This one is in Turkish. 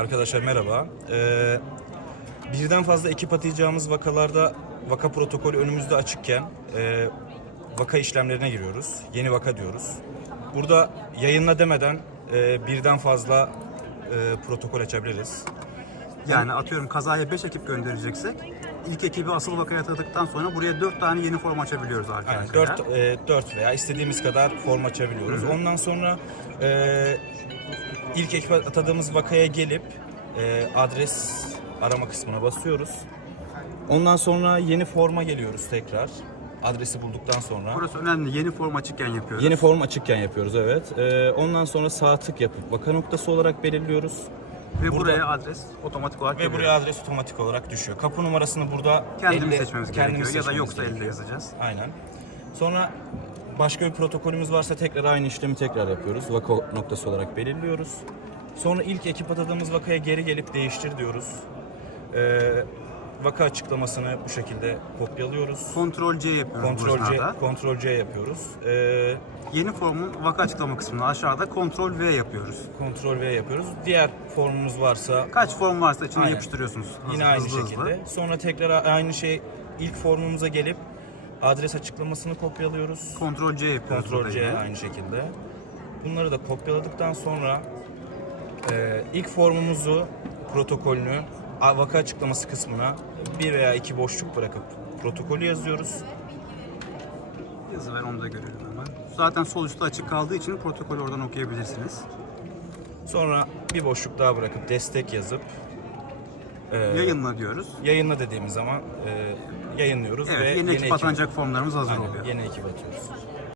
Arkadaşlar merhaba. Ee, birden fazla ekip atayacağımız vakalarda vaka protokolü önümüzde açıkken e, vaka işlemlerine giriyoruz. Yeni vaka diyoruz. Burada yayınla demeden e, birden fazla e, protokol açabiliriz. Yani atıyorum kazaya 5 ekip göndereceksek ilk ekibi asıl vakaya atadıktan sonra buraya 4 tane yeni form açabiliyoruz arkadaşlar. 4, e, 4 veya istediğimiz kadar form açabiliyoruz. Ondan sonra e, ilk ekip atadığımız vakaya gelip e, adres arama kısmına basıyoruz. Ondan sonra yeni forma geliyoruz tekrar. Adresi bulduktan sonra. Burası önemli. Yeni form açıkken yapıyoruz. Yeni form açıkken yapıyoruz evet. E, ondan sonra sağ tık yapıp vaka noktası olarak belirliyoruz. Ve burada- buraya adres otomatik olarak Ve geliyor. buraya adres otomatik olarak düşüyor. Kapı numarasını burada kendimiz elle- seçmemiz kendimiz gerekiyor ya da seçmemiz yoksa gerekiyor. elde yazacağız. Aynen. Sonra başka bir protokolümüz varsa tekrar aynı işlemi tekrar yapıyoruz. Vaka noktası olarak belirliyoruz. Sonra ilk ekip atadığımız vakaya geri gelip değiştir diyoruz. Ee, vaka açıklamasını bu şekilde kopyalıyoruz. Kontrol C yapıyoruz bu Kontrol C. Kontrol C yapıyoruz. Ee, Yeni formun vaka açıklama kısmında aşağıda Kontrol V yapıyoruz. Kontrol V yapıyoruz. Diğer formumuz varsa Kaç form varsa içine Aynen. yapıştırıyorsunuz. Hızlı, Yine aynı hızlı, şekilde. hızlı. Sonra tekrar aynı şey ilk formumuza gelip adres açıklamasını kopyalıyoruz. Kontrol C yapıyoruz. Burada C aynı şekilde. Bunları da kopyaladıktan sonra e, ilk formumuzu, protokolünü vaka açıklaması kısmına bir veya iki boşluk bırakıp protokolü yazıyoruz. Yazı ver onu da görelim hemen. Zaten sol üstte açık kaldığı için protokolü oradan okuyabilirsiniz. Sonra bir boşluk daha bırakıp destek yazıp e, Yayınla diyoruz. yayınla dediğimiz zaman e, yayınlıyoruz Evet, ve yeni, ekip ekip- atanacak formlarımız hazır Aynen, oluyor. yeni ekip atıyoruz.